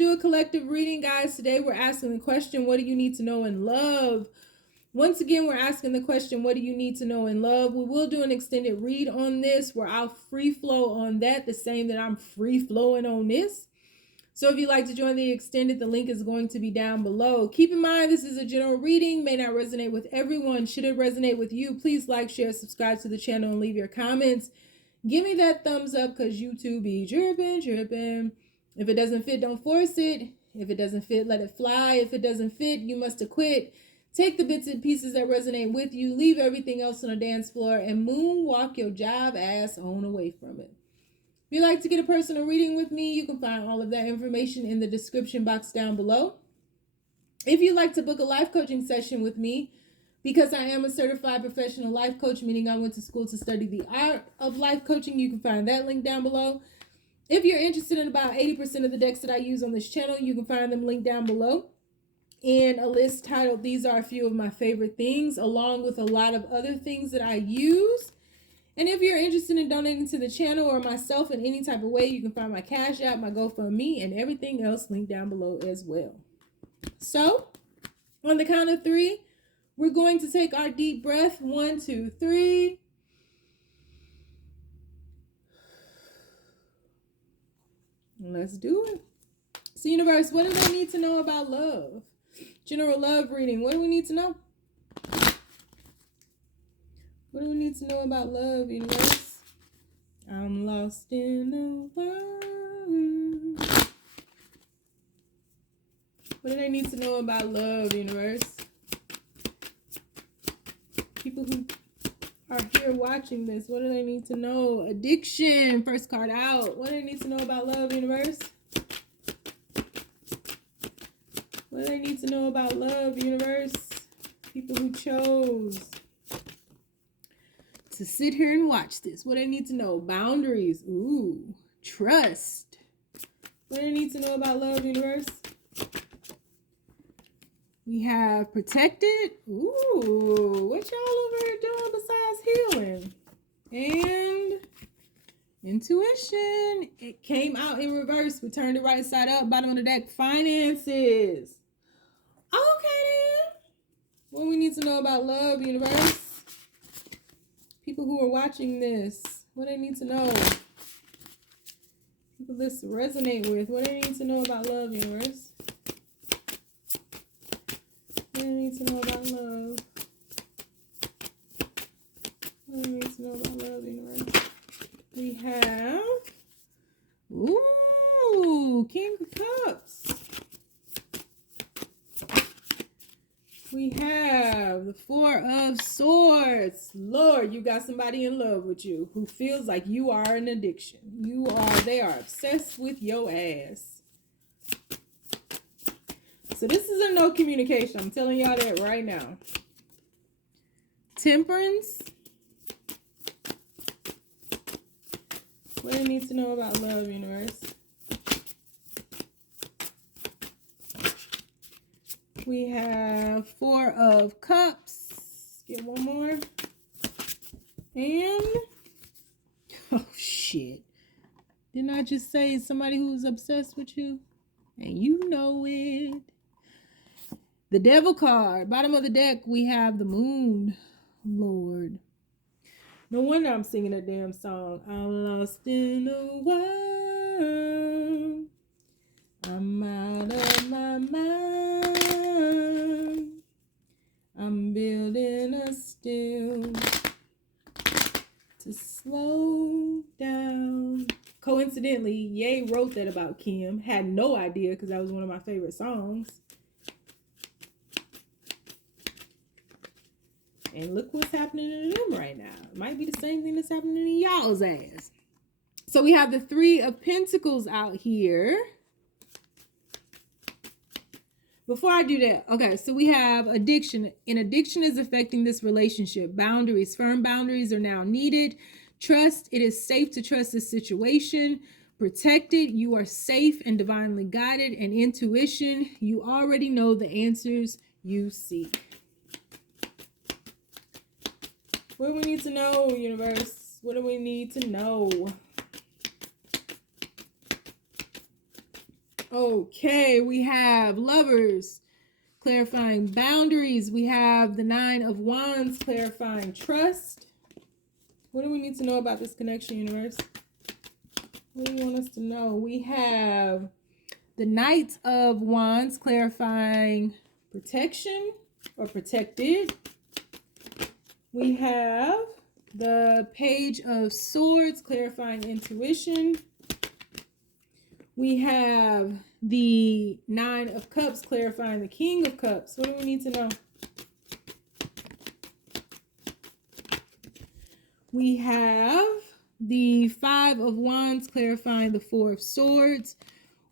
do a collective reading, guys. Today we're asking the question, what do you need to know in love? Once again, we're asking the question, what do you need to know in love? We will do an extended read on this where I'll free flow on that, the same that I'm free flowing on this. So if you'd like to join the extended, the link is going to be down below. Keep in mind, this is a general reading, may not resonate with everyone. Should it resonate with you, please like, share, subscribe to the channel, and leave your comments. Give me that thumbs up because YouTube be chirping. If it doesn't fit, don't force it. If it doesn't fit, let it fly. If it doesn't fit, you must acquit. Take the bits and pieces that resonate with you, leave everything else on the dance floor, and moonwalk your jive ass on away from it. If you'd like to get a personal reading with me, you can find all of that information in the description box down below. If you'd like to book a life coaching session with me, because I am a certified professional life coach, meaning I went to school to study the art of life coaching, you can find that link down below. If you're interested in about 80% of the decks that I use on this channel, you can find them linked down below in a list titled These Are a Few of My Favorite Things, along with a lot of other things that I use. And if you're interested in donating to the channel or myself in any type of way, you can find my Cash App, my GoFundMe, and everything else linked down below as well. So, on the count of 3, we're going to take our deep breath. 1, 2, 3. Let's do it. So, universe, what do they need to know about love? General love reading. What do we need to know? What do we need to know about love, universe? I'm lost in the world. What do they need to know about love, universe? People who are here watching this, what do they need to know? Addiction, first card out. What do they need to know about love, universe? What do they need to know about love, universe? People who chose to sit here and watch this. What do they need to know? Boundaries. Ooh. Trust. What do they need to know about love, universe? We have protected. Ooh. What y'all over here doing besides healing? And intuition. It came out in reverse. We turned it right side up. Bottom of the deck. Finances. Okay then. What we need to know about love, universe? People who are watching this, what they need to know? People this resonate with, what they need to know about love, universe? What they need to know about love? What they need to know about love, universe? We have, ooh, King of Cups. We have the 4 of Swords. Lord, you got somebody in love with you who feels like you are an addiction. They are obsessed with your ass. So this is a no communication. I'm telling y'all that right now. Temperance. What do you need to know about love, universe? We have 4 of Cups. Get one more. And, oh shit. Didn't I just say somebody who's obsessed with you? And you know it. The Devil card. Bottom of the deck, we have the Moon. Lord. No wonder I'm singing a damn song. I'm lost in the world. I'm out of my mind. I'm building a still to slow down. Coincidentally, Ye wrote that about Kim. Had no idea because that was one of my favorite songs. And look what's happening to them right now. It might be the same thing that's happening to y'all's ass. So we have the 3 of Pentacles out here. Before I do that, okay, so we have addiction. And addiction is affecting this relationship. Boundaries, firm boundaries are now needed. Trust, it is safe to trust this situation. Protected, you are safe and divinely guided. And intuition, you already know the answers you seek. What do we need to know, universe? What do we need to know? Okay, we have Lovers, clarifying boundaries. We have the Nine of Wands, clarifying trust. What do we need to know about this connection, universe? What do you want us to know? We have the Knight of Wands, clarifying protection or protected. We have the Page of Swords, clarifying intuition. We have the Nine of Cups, clarifying the King of Cups. What do we need to know? We have the Five of Wands, clarifying the Four of Swords.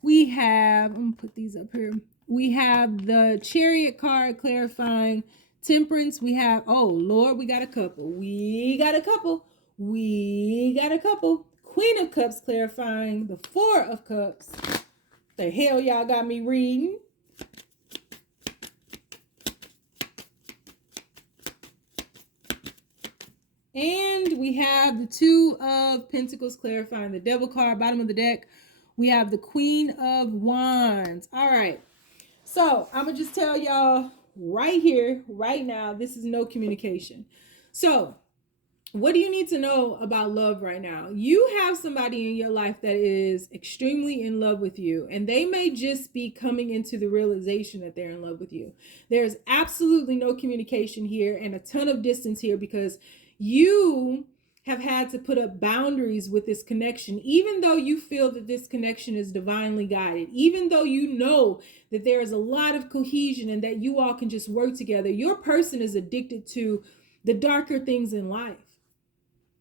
We have, I'm going to put these up here. We have the Chariot card, clarifying temperance. We have, oh Lord, we got a couple. We got a couple. Queen of Cups, clarifying the Four of Cups. The hell y'all got me reading? And we have the Two of Pentacles, clarifying the Devil card, bottom of the deck. We have the Queen of Wands. All right. So I'm going to just tell y'all right here, right now, this is no communication. So what do you need to know about love right now? You have somebody in your life that is extremely in love with you, and they may just be coming into the realization that they're in love with you. There's absolutely no communication here and a ton of distance here because you have had to put up boundaries with this connection, even though you feel that this connection is divinely guided, even though you know that there is a lot of cohesion and that you all can just work together. Your person is addicted to the darker things in life.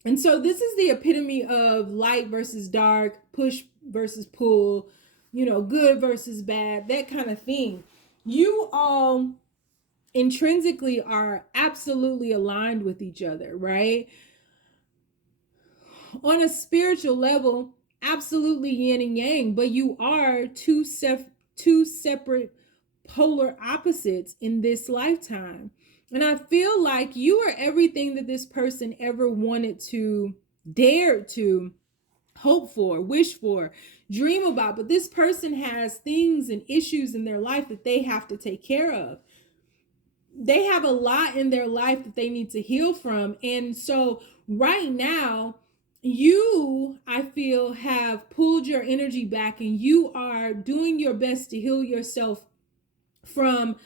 And so this is the epitome of light versus dark, push versus pull, good versus bad, that kind of thing. You all intrinsically are absolutely aligned with each other, right? On a spiritual level, absolutely yin and yang, but you are two separate polar opposites in this lifetime. And I feel like you are everything that this person ever wanted to, dared to, hope for, wish for, dream about. But this person has things and issues in their life that they have to take care of. They have a lot in their life that they need to heal from. And so right now, you, I feel, have pulled your energy back and you are doing your best to heal yourself from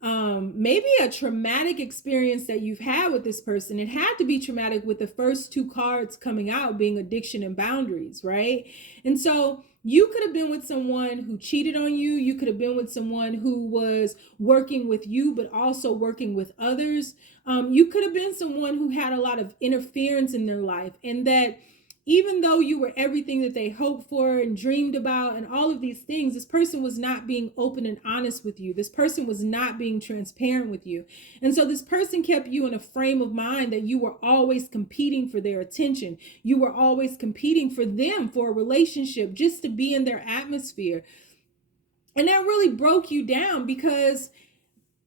maybe a traumatic experience that you've had with this person. It had to be traumatic with the first two cards coming out being addiction and boundaries, right? And so you could have been with someone who cheated on you. You could have been with someone who was working with you, but also working with others. You could have been someone who had a lot of interference in their life, and that even though you were everything that they hoped for and dreamed about and all of these things, this person was not being open and honest with you. This person was not being transparent with you. And so this person kept you in a frame of mind that you were always competing for their attention. You were always competing for them, for a relationship, just to be in their atmosphere. And that really broke you down because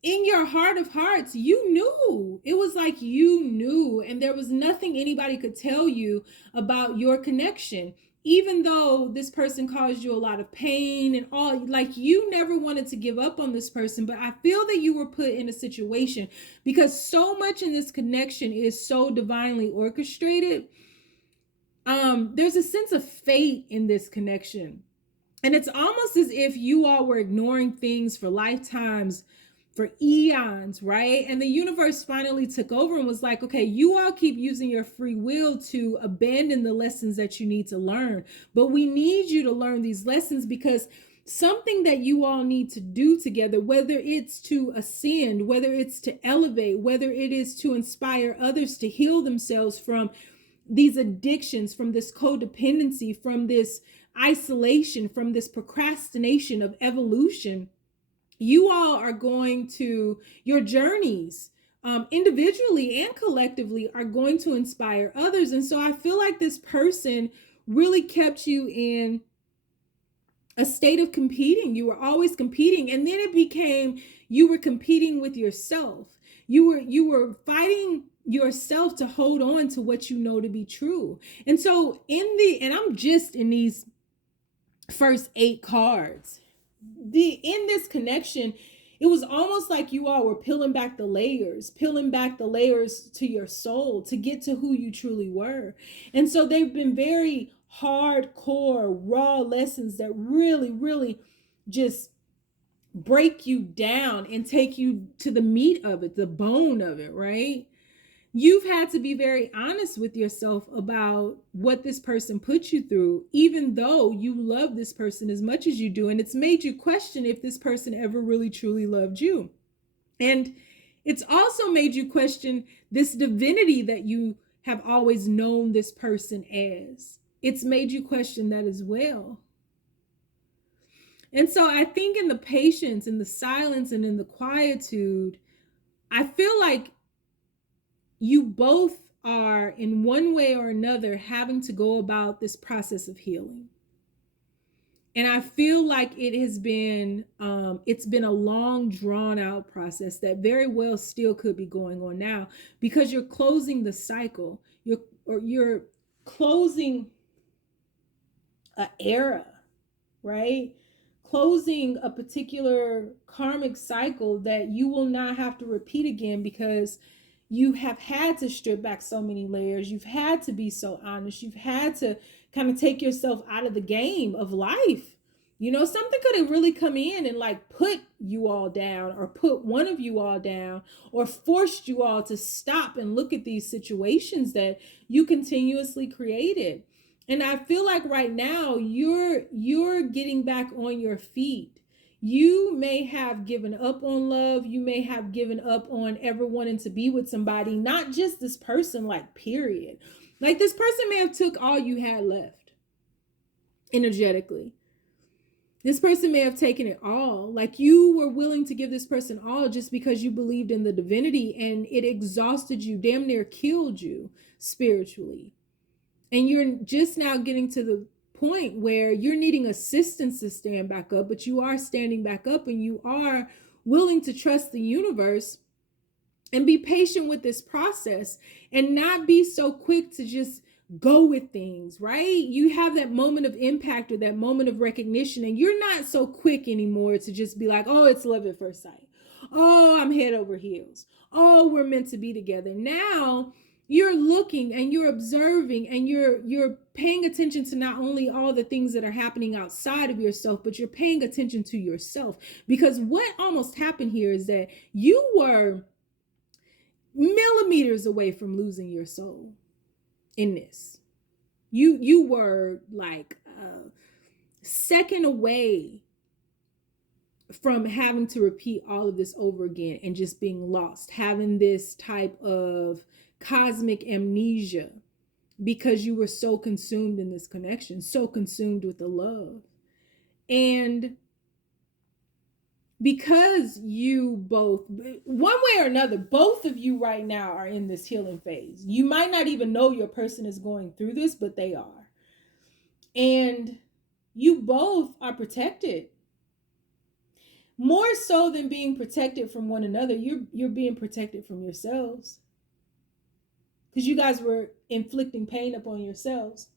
in your heart of hearts, you knew. It was like you knew, and there was nothing anybody could tell you about your connection. Even though this person caused you a lot of pain and all, like you never wanted to give up on this person, but I feel that you were put in a situation because so much in this connection is so divinely orchestrated. There's a sense of fate in this connection. And it's almost as if you all were ignoring things for lifetimes, for eons, right? And the universe finally took over and was like, okay, you all keep using your free will to abandon the lessons that you need to learn. But we need you to learn these lessons because something that you all need to do together, whether it's to ascend, whether it's to elevate, whether it is to inspire others to heal themselves from these addictions, from this codependency, from this isolation, from this procrastination of evolution, you all are going to, your journeys individually and collectively are going to inspire others. And so I feel like this person really kept you in a state of competing. You were always competing. And then it became, you were competing with yourself. You were fighting yourself to hold on to what you know to be true. And so and I'm just in these first 8 cards. in this connection, it was almost like you all were peeling back the layers to your soul to get to who you truly were. And so they've been very hardcore, raw lessons that really, really just break you down and take you to the meat of it, the bone of it, right? You've had to be very honest with yourself about what this person put you through, even though you love this person as much as you do. And it's made you question if this person ever really truly loved you. And it's also made you question this divinity that you have always known this person as. It's made you question that as well. And so I think in the patience, in the silence, and in the quietude, I feel like you both are in one way or another having to go about this process of healing. And I feel like it has been it's been a long drawn out process that very well still could be going on now, because you're closing the cycle. You're closing an era, right? Closing a particular karmic cycle that you will not have to repeat again, because you have had to strip back so many layers. You've had to be so honest. You've had to kind of take yourself out of the game of life. You know, something could have really come in and like put you all down, or put one of you all down, or forced you all to stop and look at these situations that you continuously created. And I feel like right now you're getting back on your feet. You may have given up on love. You may have given up on ever wanting to be with somebody, not just this person, like period. Like this person may have took all you had left energetically. This person may have taken it all. Like you were willing to give this person all just because you believed in the divinity, and it exhausted you, damn near killed you spiritually. And you're just now getting to the point where you're needing assistance to stand back up, but you are standing back up, and you are willing to trust the universe and be patient with this process, and not be so quick to just go with things, right? You have that moment of impact or that moment of recognition, and you're not so quick anymore to just be like, oh, it's love at first sight. Oh, I'm head over heels. Oh, we're meant to be together. Now you're looking and you're observing and you're paying attention to not only all the things that are happening outside of yourself, but you're paying attention to yourself. Because what almost happened here is that you were millimeters away from losing your soul in this. You were like a second away from having to repeat all of this over again and just being lost, having this type of cosmic amnesia, because you were so consumed in this connection, so consumed with the love. And because you both, one way or another, both of you right now are in this healing phase. You might not even know your person is going through this, but they are. And you both are protected. More so than being protected from one another, you're being protected from yourselves. Because you guys were inflicting pain upon yourselves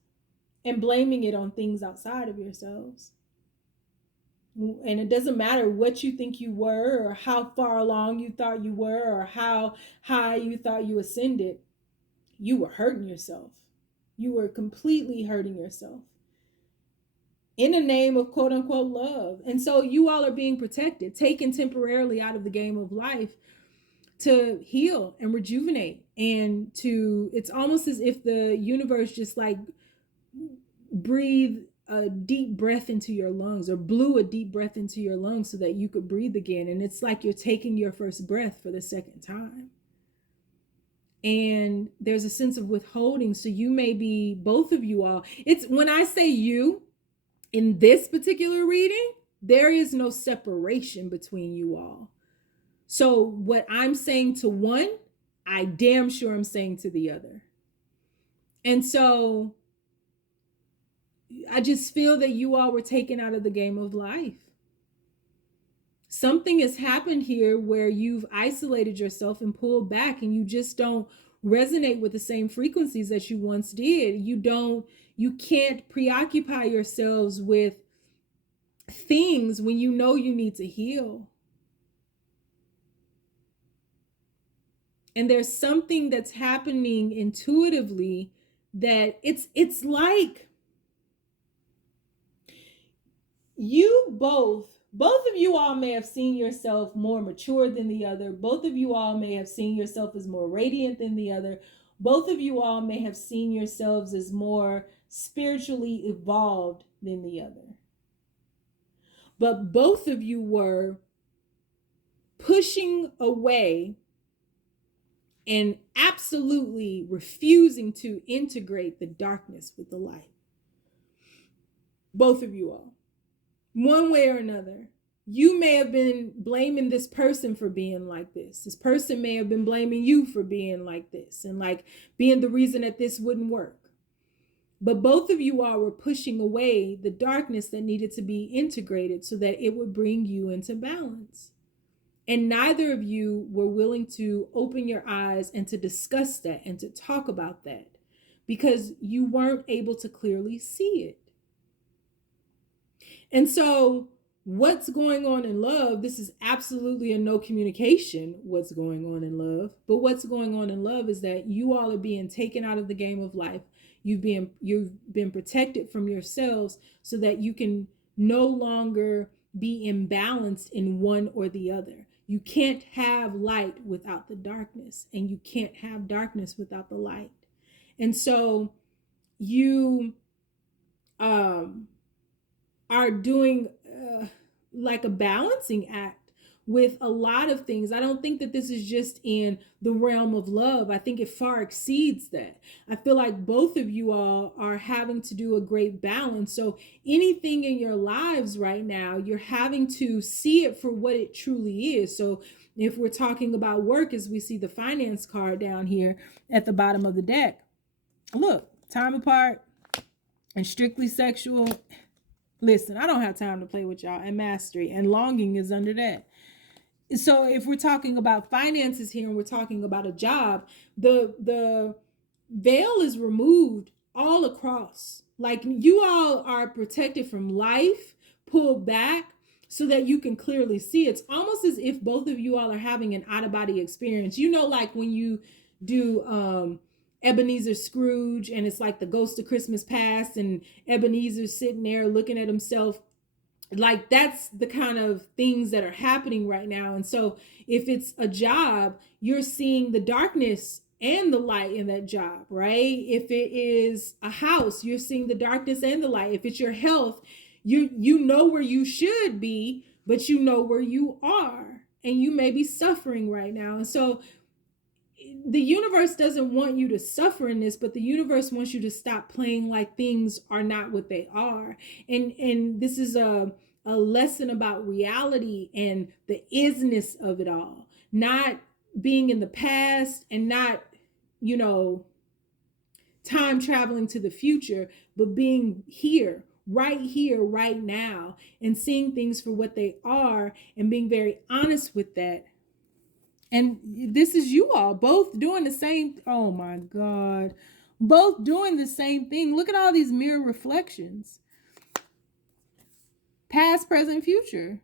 and blaming it on things outside of yourselves. And it doesn't matter what you think you were, or how far along you thought you were, or how high you thought you ascended. You were hurting yourself. You were completely hurting yourself in the name of quote unquote love. And so you all are being protected, taken temporarily out of the game of life to heal and rejuvenate. And it's almost as if the universe just like breathed a deep breath into your lungs, or blew a deep breath into your lungs so that you could breathe again. And it's like you're taking your first breath for the second time. And there's a sense of withholding. So you may be, both of you all, it's when I say you in this particular reading, there is no separation between you all. So what I'm saying to one, I damn sure I'm saying to the other. And so I just feel that you all were taken out of the game of life. Something has happened here where you've isolated yourself and pulled back, and you just don't resonate with the same frequencies that you once did. You can't preoccupy yourselves with things when you know you need to heal. And there's something that's happening intuitively that it's like you both of you all may have seen yourself more mature than the other. Both of you all may have seen yourself as more radiant than the other. Both of you all may have seen yourselves as more spiritually evolved than the other. But both of you were pushing away and absolutely refusing to integrate the darkness with the light. Both of you all. One way or another. You may have been blaming this person for being like this. This person may have been blaming you for being like this and like being the reason that this wouldn't work. But both of you all were pushing away the darkness that needed to be integrated so that it would bring you into balance. And neither of you were willing to open your eyes and to discuss that and to talk about that because you weren't able to clearly see it. And so what's going on in love, this is absolutely a no communication what's going on in love. But what's going on in love is that you all are being taken out of the game of life. You've been protected from yourselves so that you can no longer be imbalanced in one or the other. You can't have light without the darkness, and you can't have darkness without the light. And so you are doing like a balancing act with a lot of things. I don't think that this is just in the realm of love. I think it far exceeds that. I feel like both of you all are having to do a great balance. So anything in your lives right now, you're having to see it for what it truly is. So if we're talking about work, as we see the finance card down here at the bottom of the deck, look, time apart and strictly sexual. Listen, I don't have time to play with y'all, and mastery and longing is under that. So if we're talking about finances here and we're talking about a job, the veil is removed all across. Like you all are protected from life, pulled back so that you can clearly see. It's almost as if both of you all are having an out-of-body experience. You know, like when you do Ebenezer Scrooge and it's like the ghost of Christmas past and Ebenezer's sitting there looking at himself. Like that's the kind of things that are happening right now. And so if it's a job, you're seeing the darkness and the light in that job, right? If it is a house, you're seeing the darkness and the light. If it's your health, you know where you should be, but you know where you are, and you may be suffering right now. And so the universe doesn't want you to suffer in this, but the universe wants you to stop playing like things are not what they are. And this is a lesson about reality and the isness of it all, not being in the past and not, you know, time traveling to the future, but being here, right now, and seeing things for what they are and being very honest with that. And this is you all both doing the same. Oh my God. Both doing the same thing. Look at all these mirror reflections. Past, present, future.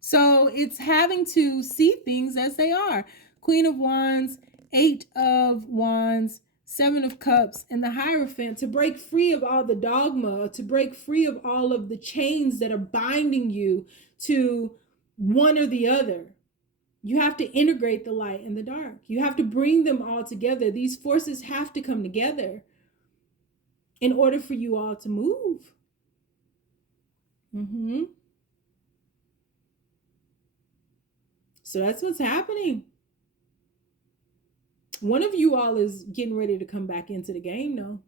So it's having to see things as they are. Queen of Wands, Eight of Wands, Seven of Cups, and the Hierophant, to break free of all the dogma, to break free of all of the chains that are binding you to one or the other. You have to integrate the light and the dark. You have to bring them all together. These forces have to come together in order for you all to move. So that's what's happening. One of you all is getting ready to come back into the game, though.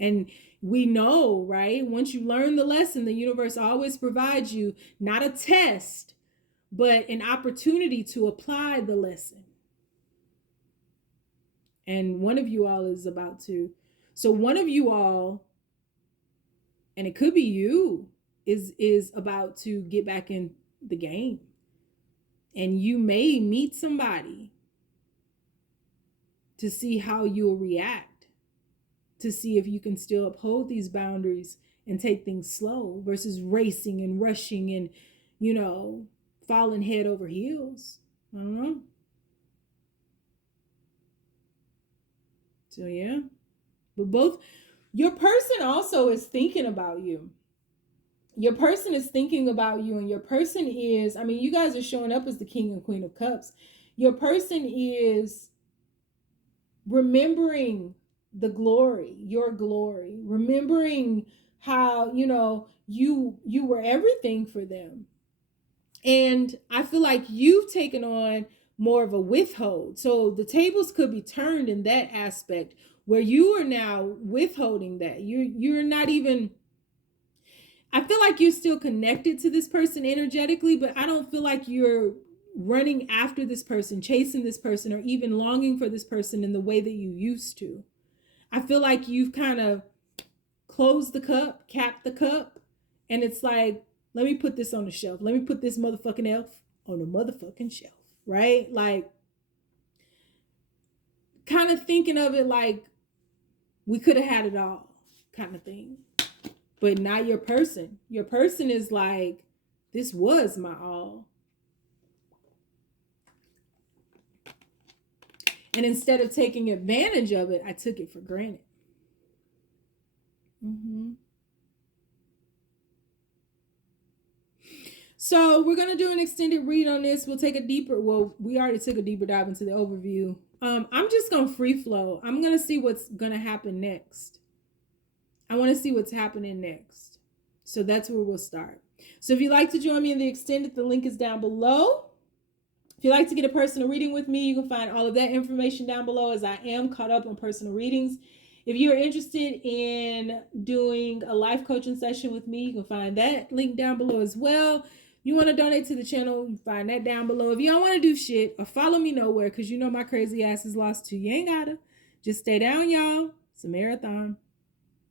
And we know, right? Once you learn the lesson, the universe always provides you not a test, but an opportunity to apply the lesson. And one of you all is about to. So one of you all, and it could be you, is about to get back in the game. And you may meet somebody to see how you'll react, to see if you can still uphold these boundaries and take things slow versus racing and rushing and, you know, falling head over heels. I don't know. So yeah. But both, your person also is thinking about you. Your person is thinking about you, and your person is, I mean, you guys are showing up as the King and Queen of Cups. Your person is remembering the glory, your glory, remembering how, you know, you were everything for them. And I feel like you've taken on more of a withhold. So the tables could be turned in that aspect where you are now withholding that. You're not even, I feel like you're still connected to this person energetically, but I don't feel like you're running after this person, chasing this person, or even longing for this person in the way that you used to. I feel like you've kind of closed the cup, capped the cup, and it's like, let me put this on the shelf. Let me put this motherfucking elf on the motherfucking shelf, right? Like, kind of thinking of it like we could have had it all kind of thing. But not your person. Your person is like, this was my all. And instead of taking advantage of it, I took it for granted. So we're going to do an extended read on this. We'll take a deeper, well, we already took a deeper dive into the overview. I'm just going to free flow. I'm going to see what's going to happen next. I want to see what's happening next. So that's where we'll start. So if you'd like to join me in the extended, the link is down below. If you'd like to get a personal reading with me, you can find all of that information down below, as I am caught up on personal readings. If you're interested in doing a life coaching session with me, you can find that link down below as well. You want to donate to the channel, you find that down below. If you don't want to do shit or follow me nowhere because you know my crazy ass is lost too, you ain't gotta. Just stay down, y'all. It's a marathon.